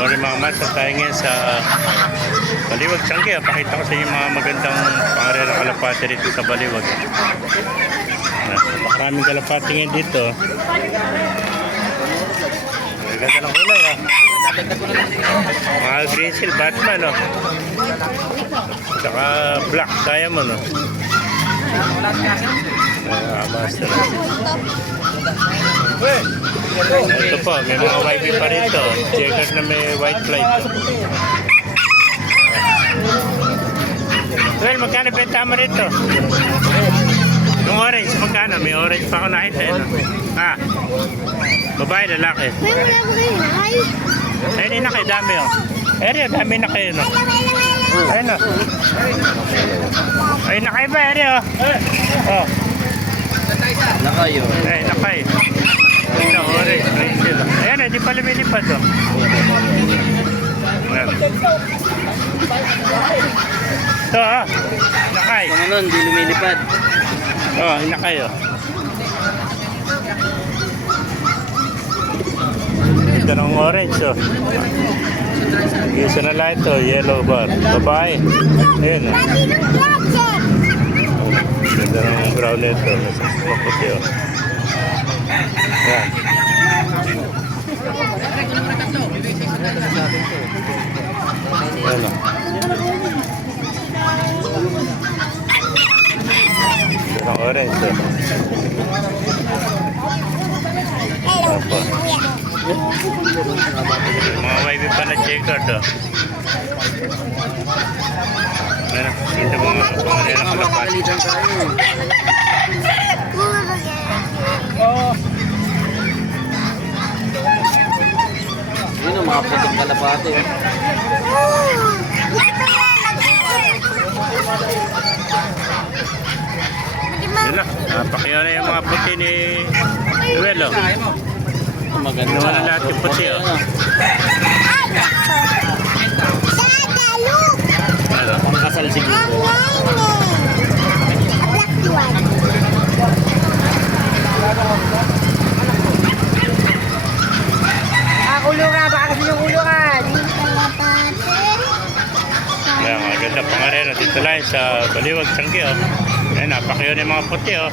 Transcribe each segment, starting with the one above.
Morning mga master, tayo ngayon sa Baliwag, Tiangge. Pakita ko sa inyo mga magandang pangarerang kalapati rito sa Baliwag. Maraming kalapati ngayon dito. Ganda ng kulay ha. Mga green seal, Batman oh. Tsaka black diamond oh. Master. Ito po, may mga YB pa rito. Checkered na may white light. Well, magkano benta mo rito? Yung orange, magkano? May orange pa ako nakita yun. Ha? Babae, lalaki. Ayun, inakay, dami oh. Ayun, dami na kayo no. Ayun oh. Ayun, nakay ba? Ayun oh. Oh. Nakay yun. Ayun, nakay. Ito, orange, green sila. Ayan, di pa lumilipad oh. Ayan. Ito ah, nakay. Kung ano, hindi lumilipad. Oh, nakay oh. Ito ng orange oh. Isa na lang ito, yellow bar. Babae. Ayan oh. Ito ng brown ito. Nasa maputi oh. Ayan. Ayan oh. Ito ng orange oh. Opo. Mga YB pa na checkered oh. Ayan, dito mga pangalan ng kalapati. Yun ang mga puting kalapati. Yun na, napakiyo na yung mga puti ni Duel oh. Maganda. Nawala lahat yung puti oh. Pangkasal siguro. Kulungan, baka kasi yung kulungan. Ayan, mga ganda pangarera dito lang sa Baliwag, Tiangge oh. Ayan, napakiyo na yung mga puti oh.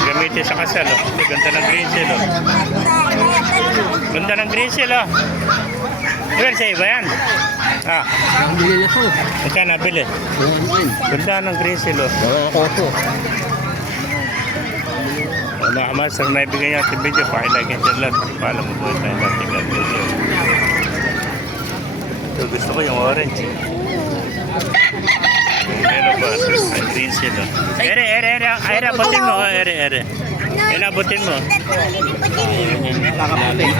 Gamitin sa kasal oh. Ganda ng green seal oh. Ganda ng green seal oh. Duel, sa iba yan? Ah, Ang bili na ito. magkano nabili? Ganda ng green seal oh. Koto. Mga master, naibigay niya ating video. Pakilagyan dyan lang. Paalam mo po tayo natin video. Ito, gusto ko yung orange. Meron ba? Ang green seal oh. Ere, abutin mo. Ere. Abutin mo. Nakapatid.